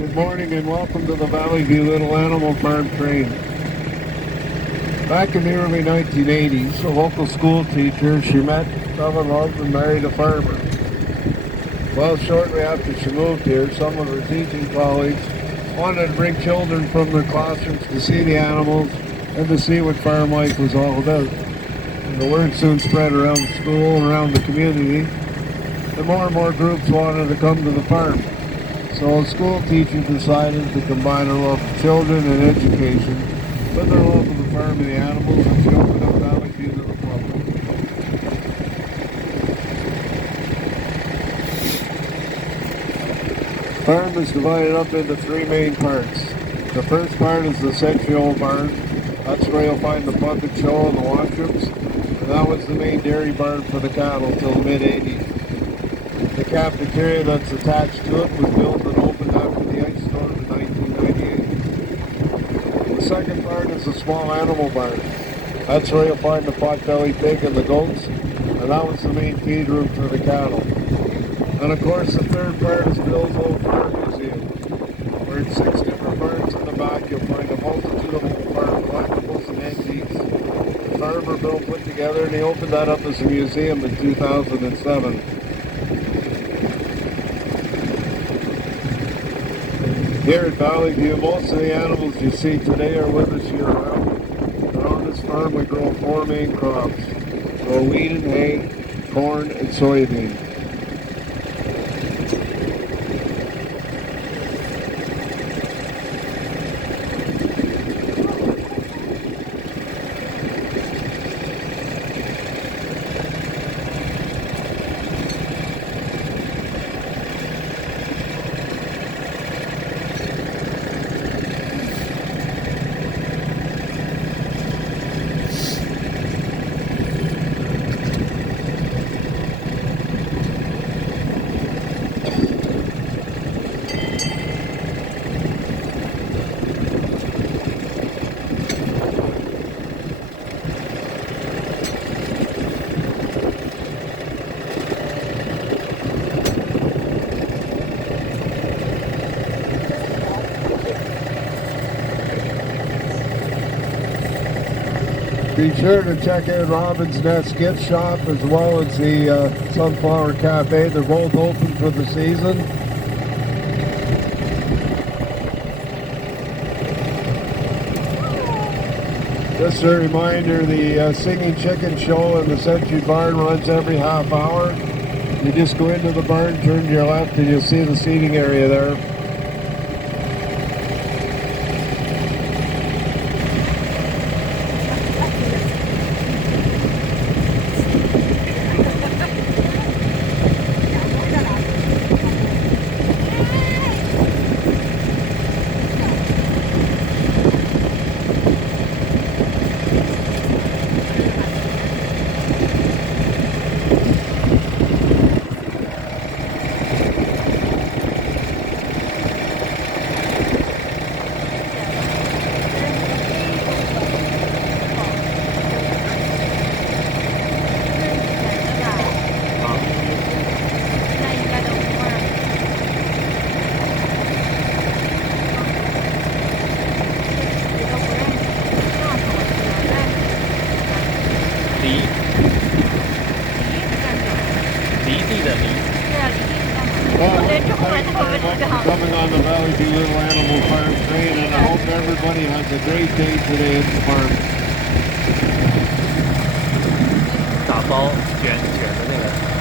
Good morning and welcome to the Valley View Little Animal Farm Train. Back in the early 1980s, a local school teacher, she met, fell in love and married a farmer. Well, shortly after she moved here, some of her teaching colleagues wanted to bring children from their classrooms to see the animals and to see what farm life was all about. And the word soon spread around the school and around the community, and more groups wanted to come to the farm. So a school teacher decided to combine her love of children and education with her love of the farm and the animals, and she opened up Valley View to the public. The farm is divided up into three main parts. The first part is the central barn. That's where you'll find the bucket show and the washrooms. And that was the main dairy barn for the cattle till the mid-80s. The cafeteria that's attached to it was built and opened after the ice storm in 1998. The second part is the small animal barn. That's where you'll find the pot-bellied pig and the goats, and that was the main feed room for the cattle. And of course the third part is Bill's old farm museum, where in 6 different barns in the back you'll find a multitude of old farm collectibles and antiques. The farmer Bill put together, and he opened that up as a museum in 2007. Here at Valley View, most of the animals you see today are with us year-round. And on this farm we grow 4 main crops. We grow wheat and hay, corn and soybean. Be sure to check out Robin's Nest Gift Shop as well as the Sunflower Cafe. They're both open for the season. Just a reminder, the Singing Chicken Show in the Century Barn runs every half hour. You just go into the barn, turn to your left, and you'll see the seating area there. Coming on the Valley View Little Animal Farm Train, and I hope everybody has a great day today at the farm. 打包卷的那个。